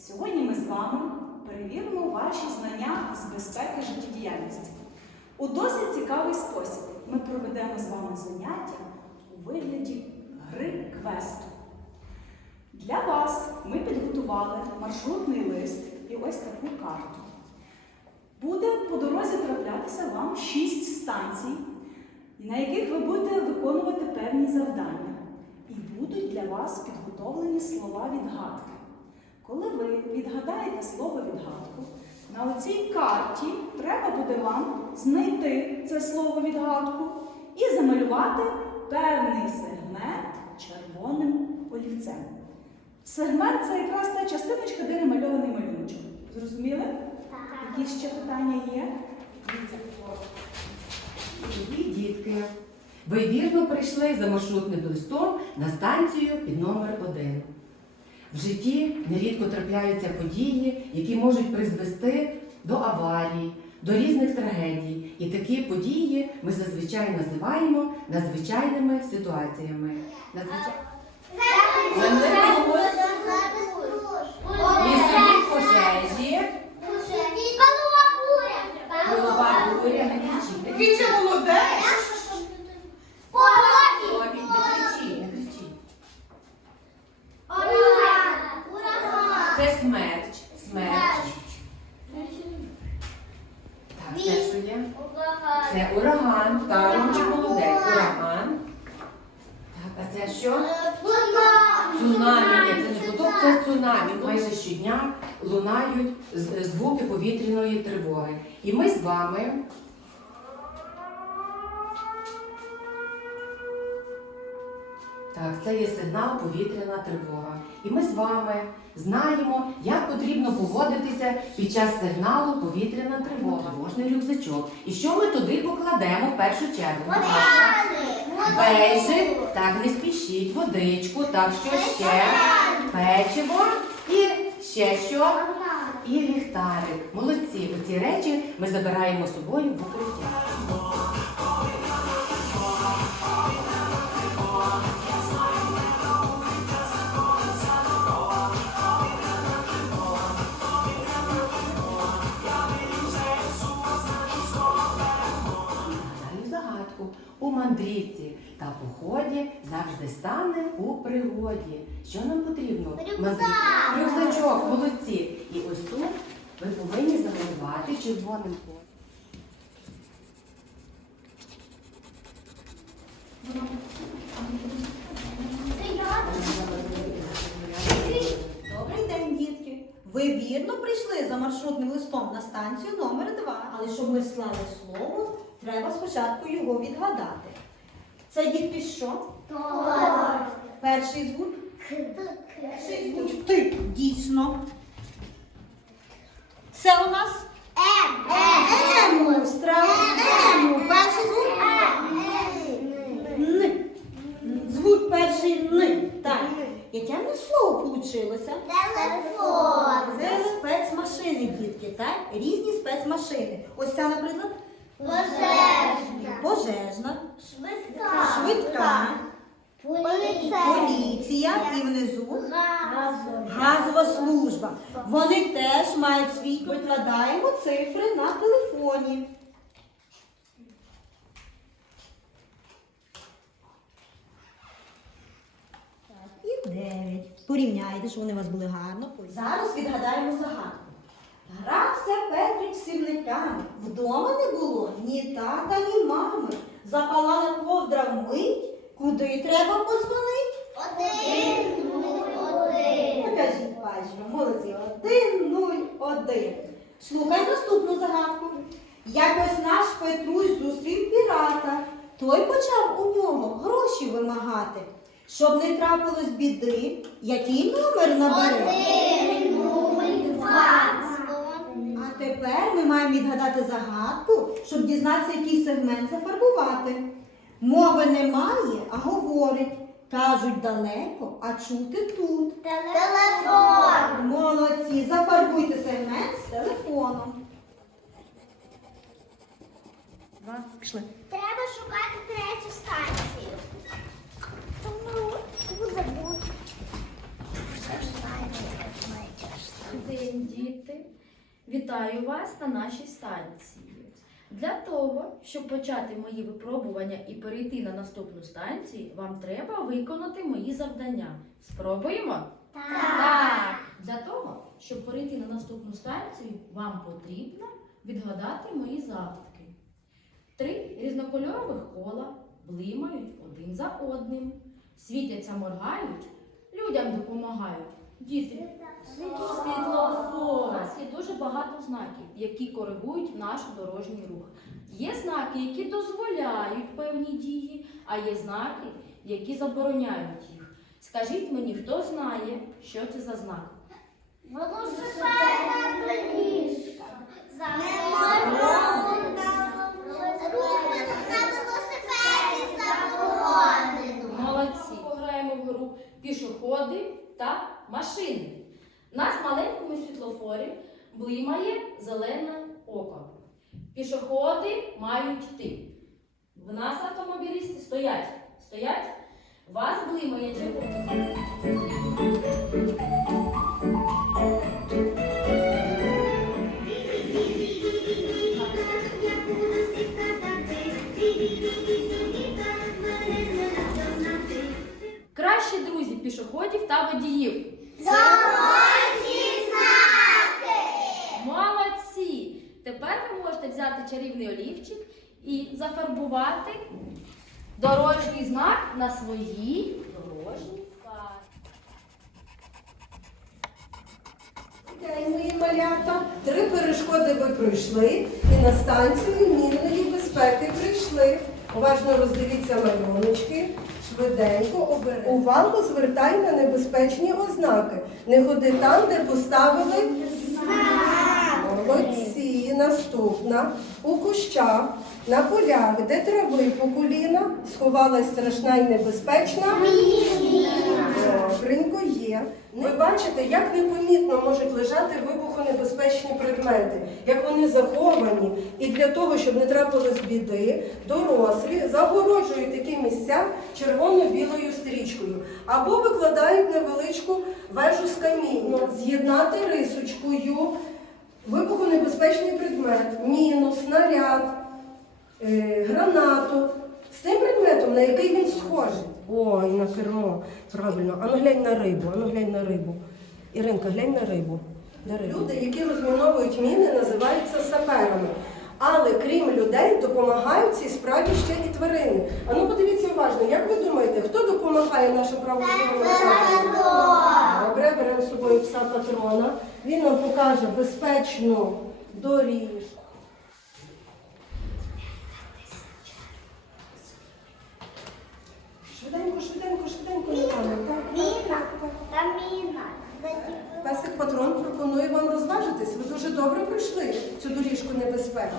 Сьогодні ми з вами перевіримо ваші знання з безпеки життєдіяльності. У досить цікавий спосіб ми проведемо з вами заняття у вигляді гри квесту. Для вас ми підготували маршрутний лист і ось таку карту. Буде по дорозі траплятися вам шість станцій, на яких ви будете виконувати певні завдання. І будуть для вас підготовлені слова відгадки. Коли ви відгадаєте слово відгадку, на оцій карті треба буде вам знайти це слово відгадку і замалювати певний сегмент червоним олівцем. Сегмент це якраз та частиночка, де намальований малюночок. Зрозуміли? Якісь ще питання є? Дивіться. Дорогі дітки, ви вірно прийшли за маршрутним листом на станцію під номер 1. В житті нерідко трапляються події, які можуть призвести до аварій, до різних трагедій. І такі події ми зазвичай називаємо надзвичайними ситуаціями. Надзвичай... Лісові пожежі, голова буря, не кричіть, не кричіть. Ой, Не кричіть, не кричіть. Це смерч. Смерч. Так, це що є? Це ураган. Так, Ромчик молодець. Ураган. Так, а це що? Цунамі. Ні, це не потоп, це цунамі. Майже щодня лунають з- звуки повітряної тривоги. І ми з вами. Так, це є сигнал повітряна тривога. І ми з вами знаємо, як потрібно поводитися під час сигналу повітряна тривога. Тривожний рюкзачок. І що ми туди покладемо в першу чергу? Будь ласка. Бейжик, так не спішіть, водичку, так що ще печиво і ще що? І ліхтарик. Молодці, оці речі ми забираємо з собою в укриття. У мандрівці та поході завжди стане у пригоді. Що нам потрібно? Рюкзак! Рюкзачок, молодці. І ось тут ви повинні замалювати червоним кольором. Добрий день, дітки! Ви вірно прийшли за маршрутним листом на станцію номер 2 Але щоб ми склали слово, треба спочатку його відгадати. Це дітки що? Перший звук? Перший звук ти. Дійсно. Це у нас ему. Страус ему. Перший звук? Н. Звук перший Н. Так. Яке в нас слово вийшло? Це спецмашини, дітки, так? Різні спецмашини. Ось ця, наприклад, пожежна, Пожежна. швидка, поліція і внизу газова служба. Вони теж мають свій, викладаємо цифри на телефоні. І 9. Порівняйте, що вони у вас були гарно. Зараз відгадаємо загадку. Грався Петрик з. Вдома не було ні тата, ні мами. Запалала ковдра вмить. Куди треба позвонити? Покажіть пальчиком, молодці. Один, нуль, один. Слухай наступну загадку. Якось наш Петрусь зустрів пірата. Той почав у нього гроші вимагати. Щоб не трапилось біди, який номер набере? А тепер ми маємо відгадати загадку, щоб дізнатися, який сегмент зафарбувати. Мови немає, а говорить. Кажуть далеко, а чути тут. Телефон! Молодці, зафарбуйте сегмент з телефоном. Два, пішли. Треба шукати третю станцію. Тому забудь. Ми діти! Вітаю вас на нашій станції. Для того, щоб почати мої випробування і перейти на наступну станцію, вам треба виконати мої завдання. Спробуємо? Так. Для того, щоб перейти на наступну станцію, вам потрібно відгадати мої загадки. Три різнокольорових кола блимають один за одним, світяться, моргають, людям допомагають. Діти, світлофор. У нас є дуже багато знаків, які коригують наш дорожній рух. Є знаки, які дозволяють певні дії, а є знаки, які забороняють їх. Скажіть мені, хто знає, що це за знак? Велосипедна доріжка. Гру пішоходи та машини. На маленькому світлофорі блимає зелене око. Пішоходи мають йти. В нас автомобілісти стоять. Стоять. Вас блимає червоне. Кращі друзі пішоходів та водіїв. Дорожні знаки. Молодці! Тепер ви можете взяти чарівний олівчик і зафарбувати дорожній знак на своїй дорожній. День, мої малята. Три перешкоди ви пройшли і на станцію мінної безпеки прийшли. Уважно роздивіться малюночки, швиденько обережно. Увагу звертай на небезпечні ознаки. Не ходи там, де поставили Молодці. Наступна. У кущах, на полях, де трави по коліна, сховалась страшна і небезпечна. Добренько є. Ви бачите, як непомітно можуть лежати вибухонебезпечні предмети, як вони заховані. І для того, щоб не трапилось біди, дорослі загороджують такі місця червоно-білою стрічкою або викладають невеличку вежу з каміння, з'єднати рисочкою вибухонебезпечний предмет, міну, снаряд, е, гранату. З тим предметом, на який він схожий. Ой, на кермо. Правильно. Ану глянь на рибу, ану глянь на рибу. Іринка, глянь на рибу. На рибу. Люди, які розміновують міни, називаються саперами. Але крім людей, допомагають цій справі ще і тварини. Ану подивіться уважно, як ви думаєте, хто допомагає нашим правоохоронним органам? Добре, беремо з собою пса патрона. Він нам покаже безпечну доріжку. Швиденько, швиденько, швиденько, та міна. Песик патрон пропонує вам розважитись. Ви дуже добре пройшли цю доріжку небезпеки.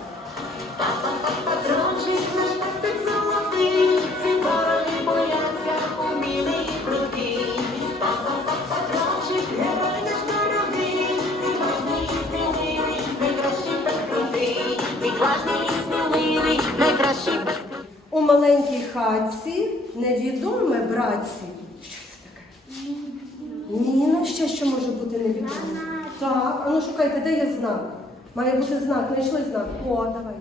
Невідоме братці. Що це таке? Міна, ще що може бути невідоме? Так, а ну шукайте, де є знак? Має бути знак, знайшли знак. О, давай.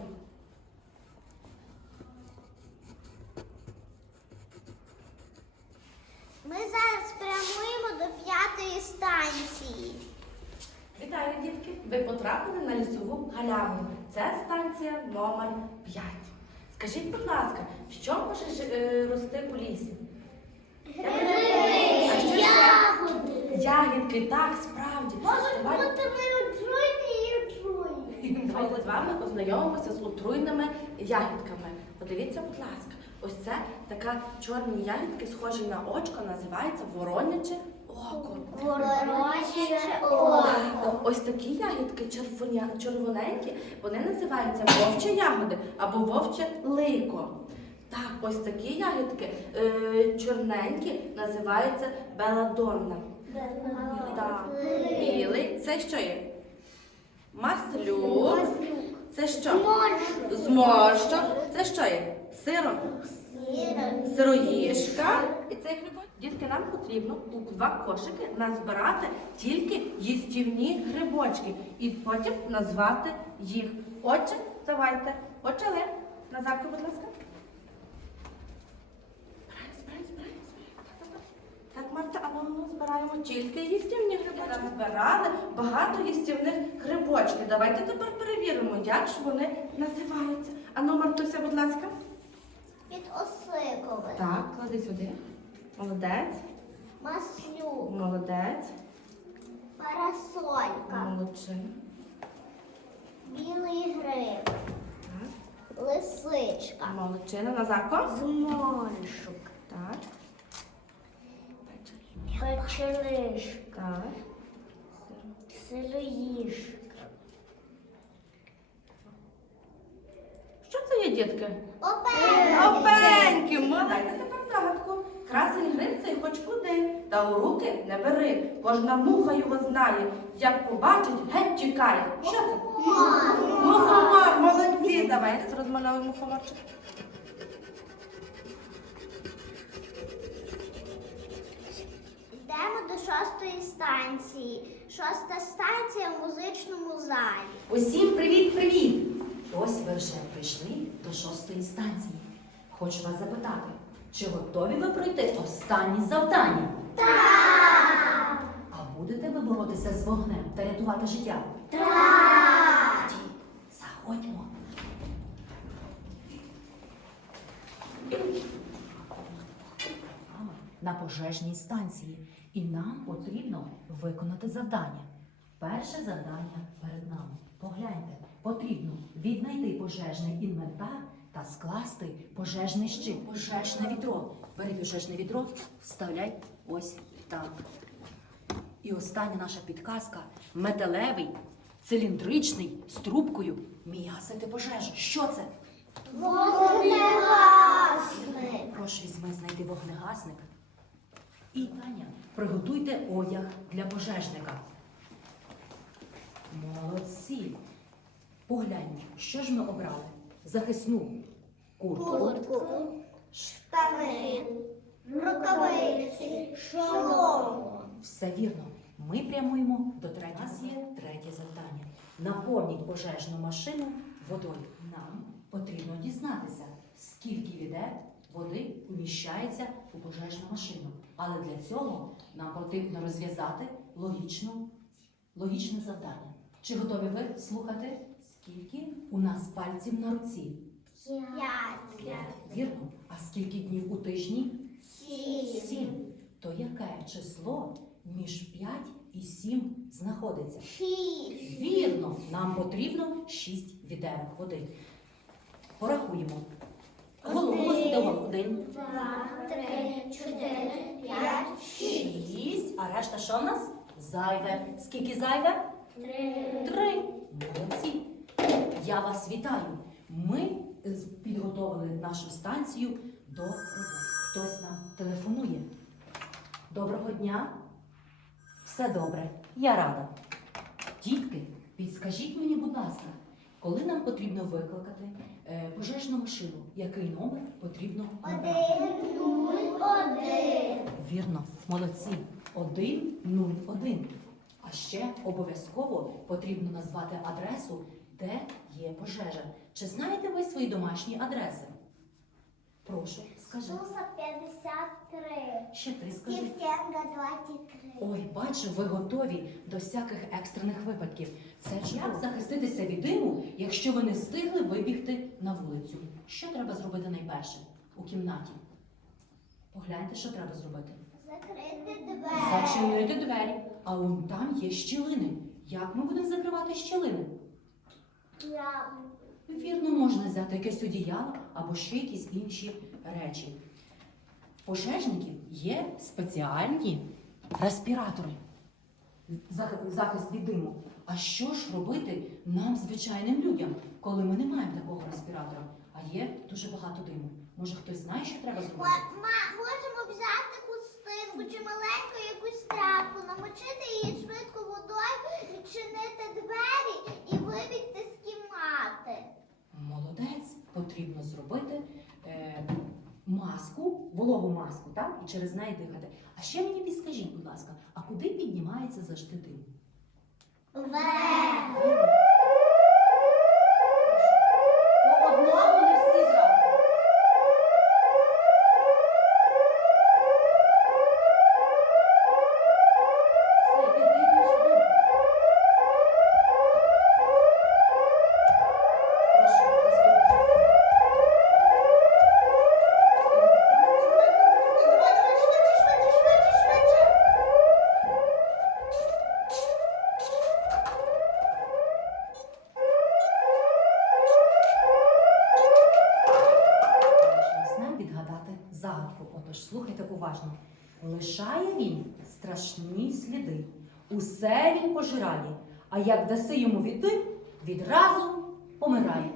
Ми зараз прямуємо до п'ятої станції. Вітаю, дітки! Ви потрапили на лісову галявину. Це станція номер 5. Скажіть, будь ласка, що може ж- е, рости у лісі? Ще? Ягоди. Ягідки, так, справді. Можуть Давай- бути ми отруйні і отруйні. Давайте з вами ознайомимося з отруйними ягідками. Подивіться, будь ласка, ось це така чорні ягідки, схожі на очко, називається вороняче око. Око. Ось такі ягідки червоненькі, вони називаються вовчі ягоди або вовче лико. Так, ось такі ягідки е, чорненькі називаються беладонна. Так. Білий. Це що є? Маслюк. Це що? Зморщок. Це що є? Сироп. Сироїшка. І цей грибок. Дітки, нам потрібно у два кошики назбирати тільки їстівні грибочки і потім назвати їх. Отже, давайте. Лев, Назарко, будь ласка. Марта, а ну, ну збираємо тільки їстівні грибочки. Назбирали багато їстівних грибочків. Давайте тепер перевіримо, як ж вони називаються. Ану, Мартуся, будь ласка. Під. Так, клади сюди. Молодець. Маслюк. Молодець. Парасолька. Молодчина. Білий гриб. Так. Лисичка. Молодчина. Назарко. Зморшок. Так. Печеришка. Так. Сироїшка. Що це є, дітки? Опеньки. Опеньки! Молодець. Тепер загадку. Красень гриб цей хоч куди. Та у руки не бери. Кожна муха його знає. Як побачить, геть тікає. Що це? Мухомор, молодці. Давайте розмальовуємо мухоморчик. Йдемо до шостої станції. Шоста станція в музичному залі. Усім привіт-привіт! Ось ви вже прийшли до шостої станції. Хочу вас запитати, чи готові ви пройти останні завдання? Так! А будете ви боротися з вогнем та рятувати життя? Так! Тоді заходьмо. На пожежній станції, і нам потрібно виконати завдання. Перше завдання перед нами. Погляньте, потрібно віднайти пожежний інвентар та скласти пожежний щит. Пожежне відро. Бери пожежне відро, вставляй ось так. І остання наша підказка металевий, циліндричний, з трубкою. М'ясити пожежу. Що це? Вогнегасник. Прошу візьми знайти вогнегасник. І Таня, приготуйте одяг для пожежника. Молодці. Погляньмо, що ж ми обрали? Захисну куртку, Куртку. Штани. Рукавиці. Шолом. Все вірно. Ми прямуємо до третього. У нас є третє завдання. Наповніть пожежну машину водою. Нам потрібно дізнатися, скільки відер води уміщається у пожежну машину. Але для цього нам потрібно розв'язати логічне завдання. Чи готові ви слухати? Скільки у нас пальців на руці? П'ять. Вірно. А скільки днів у тижні? Сім. Сім. То яке число між 5 і 7 знаходиться? Шість. Вірно, нам потрібно 6 відерок води. Порахуємо. Голосуйте голову. Один, Два, три, чотири, п'ять, шість. А решта що в нас? Зайве. Скільки зайве? три. Три. Молодці. Я вас вітаю. Ми е, підготовили нашу станцію до роботи. Хтось нам телефонує. Доброго дня. Все добре. Я рада. Дітки, підскажіть мені, будь ласка, коли нам потрібно викликати е, пожежну машину, який номер потрібно набрати? Один, нуль, один. Вірно, молодці. Один, нуль, один. А ще обов'язково потрібно назвати адресу, де є пожежа. Чи знаєте ви свої домашні адреси? Прошу, скажи. Суса 53. Ще ти скажи. Тівтенка 23. Ой, бачу, ви готові до всяких екстрених випадків. Це ж як захиститися від диму, якщо ви не встигли вибігти на вулицю. Що треба зробити найперше у кімнаті? Погляньте, що треба зробити. Закрити двері. Зачинити двері. А он там є щілини. Як ми будемо закривати щілини? Вірно, можна взяти якесь одіяло або ще якісь інші речі. Пожежників є спеціальні респіратори. Зах- Захист від диму. А що ж робити нам, звичайним людям, коли ми не маємо такого респіратора, а є дуже багато диму? Може хтось знає, що треба зробити? Можемо взяти хустинку чи маленьку якусь тряпку, намочити її швидко водою, відчинити двері і вибігти Малювати. Молодець. Потрібно зробити е, маску, вологу маску, так? І через неї дихати. А ще мені підскажіть, будь ласка, а куди піднімається завжди дим? Вверх! Загадку. Отож, слухайте уважно. Лишає він страшні сліди. Усе він пожирає, а як даси йому відти, відразу помирає.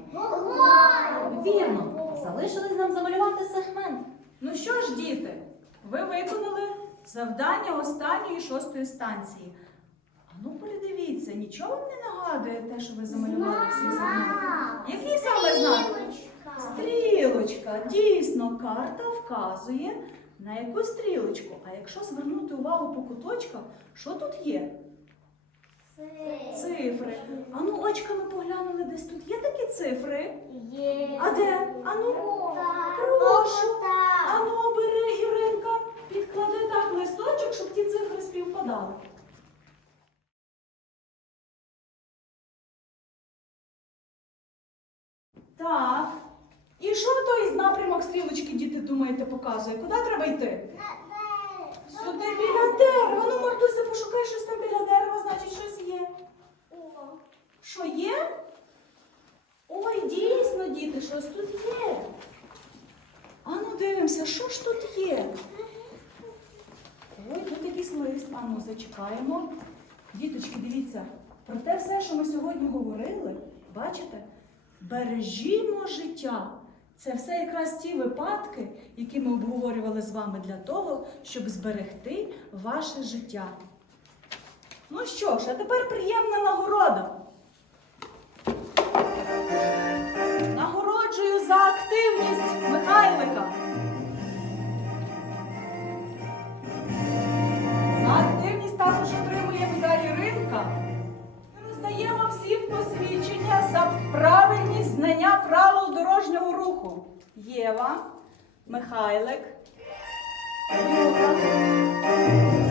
Вірно, залишилось нам замалювати сегмент. Ну що ж, діти, ви виконали завдання останньої шостої станції. А ну передивіться, нічого вам не нагадує те, що ви замалювали всі segменти? Який саме знак? Стрілочка. Дійсно, карта вказує на яку стрілочку. А якщо звернути увагу по куточках, що тут є? Цифри. А ну очками поглянули, десь тут є такі цифри. Є. А де? А ну, прошу. Отак. А ну, бери, Іринка, підклади так листочок, щоб ті цифри співпадали. Так. І що той напрямок стрілочки, діти, думаєте, показує? Куди треба йти? Сюди біля дерева. Ну, Мартуся, пошукай щось там біля дерева, значить щось є. Що є? Ой, дійсно, діти, щось тут є. А ну дивимося, що ж тут є? Ой, тут якийсь лист. А ну, зачекаємо. Діточки, дивіться, про те все, що ми сьогодні говорили, бачите? Бережімо життя. Це все якраз ті випадки, які ми обговорювали з вами для того, щоб зберегти ваше життя. Ну що ж, а тепер приємна нагорода. Нагороджую за активність Михайлика. праву руку. Єва, Михайлик, Люба.